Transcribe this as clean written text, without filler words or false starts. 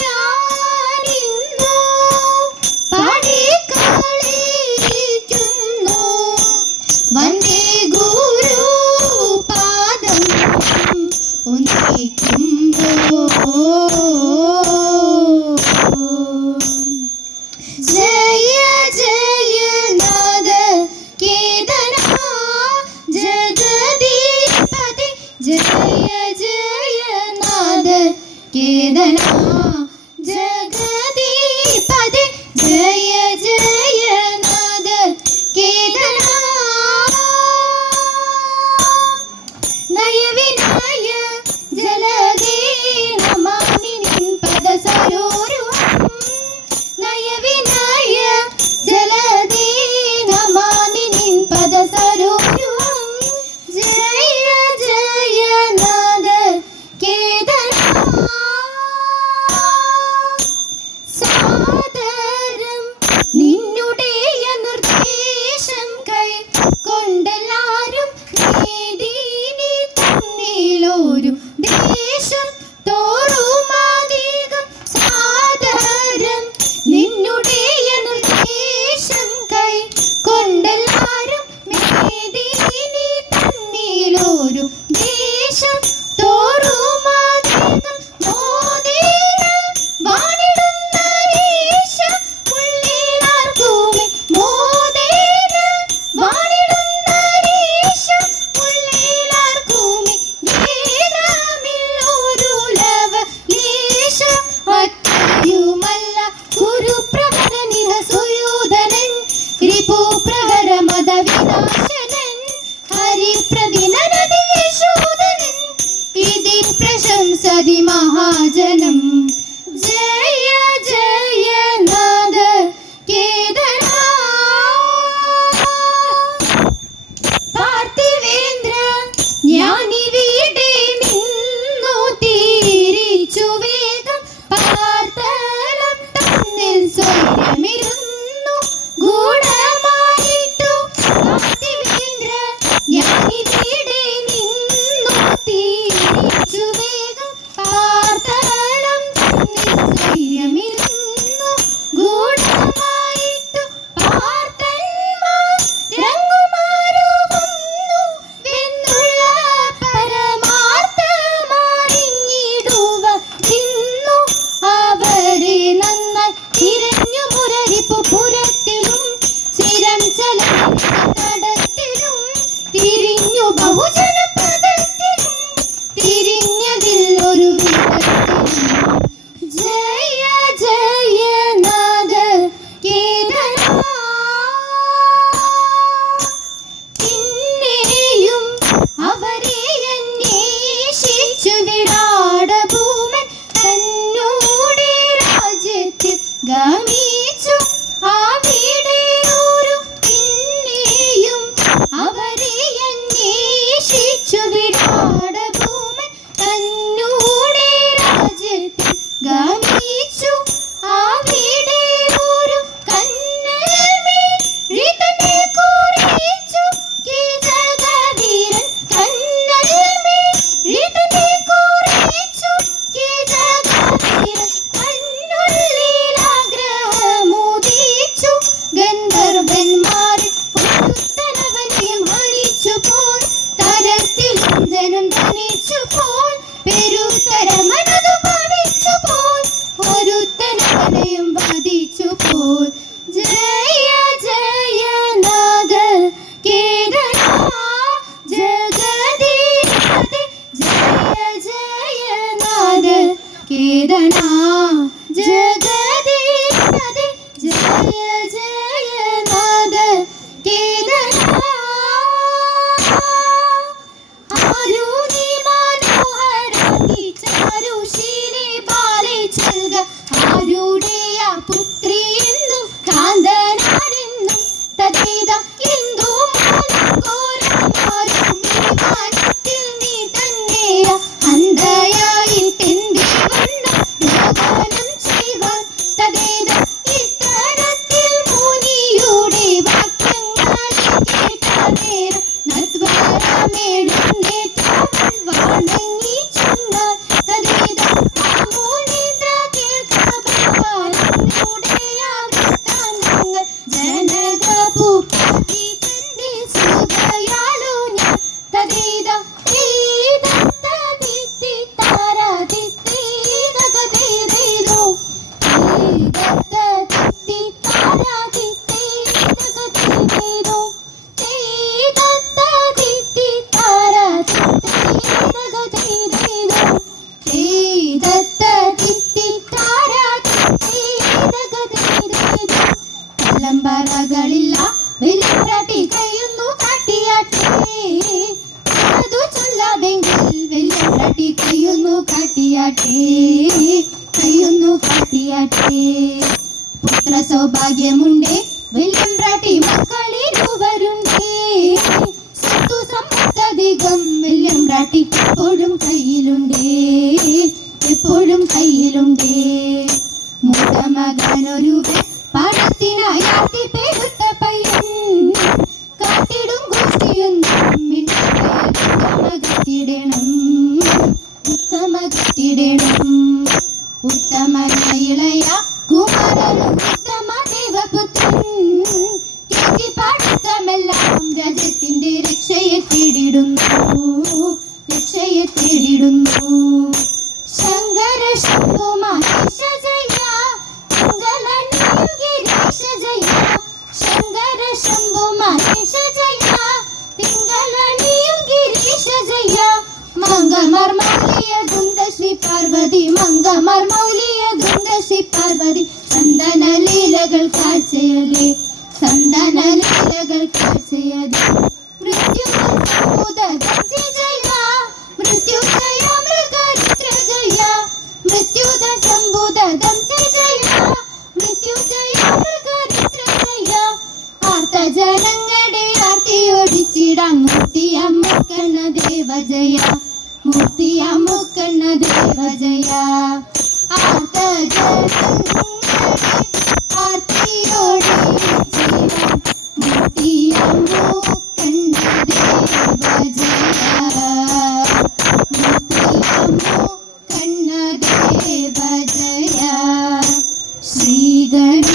ഞാനിന്നു പാടിക്കളിക്കുന്നു വന്ദേ ഗുരുപാദം ഒന്നിക്കുമ്പോൾ ജയ ജയ നാദ കേദന ജഗദീപതി ജയ ജയ നാദ കേദന കാട്ടേ. പുത്ര സൗഭാഗ്യമുണ്ടേ വെല്ലുംപ്രാട്ടി മക്കളിരുവരുണ്ടേ. സ്വത്തു സമ്പത്തധികം വെല്ലുംപ്രാട്ടിക്ക് എപ്പോഴും കയ്യിലുണ്ടേ, എപ്പോഴും കയ്യിലുണ്ടേ. മൂത്ത മകനൊരു പണത്തിനായി ആർത്തിപ്പെടുത്ത പയ്യൻ കാട്ടിടും ഗോഷ്ഠിയൊന്നും ഉത്തമകത്തിടണം, ഉത്തമകത്തിടണം. ഉത്തമനായിളയ കുമാരനും ഉത്തമ ദേവപുത്രൻ പാഠത്തമെല്ലാം രാജ്യത്തിന്റെ രക്ഷയെ തേടിടുന്നു, രക്ഷയെ തേടിടുന്നു. ശങ്കര ശംഭു മഹേശ ജയ മംഗളനിയും ഗിരീശ ജയ. ശങ്കര ശംഭു മഹേശ ജയ തിങ്കളനിയും ഗിരീശ ജയ. മംഗമർ മൗലിയ ഗുണ്ട ശ്രീ പാർവതി, മംഗമർ മൗലിയ ഗുണ്ട ശ്രീ പാർവതി. ചന്ദന ലീലകൾ കാഴ്ചയതേ, ചന്ദന ലീലകൾ കാഴ്ചയതേ. മൃത്യുദ ജയ, മൃത്യുജയ മൃഗരുദ്ര ജയ. മൃത്യുദ ശംഭുദ ദംസി ജയ, മൃത്യുജയ മൃഗരുദ്ര ജയ. ആർത്തജനങ്ങളുടെ ആർത്തിയൊടിച്ചിടാൻ മൂർത്തിയമ്മക്കണ്ണ ദേവ ജയ, മൂർത്തിയമ്മക്കണ്ണ ദേവ ജയ. ആർത്തജനങ്ങളുടെ ആർത്തിയൊടിച്ചിടാൻ മൂർത്തിയമ്മക്കണ്ണ ദേവ ജയ, മൂർത്തിയമ്മക്കണ്ണ ദേവ ജയ. ശ്രീ ഗണ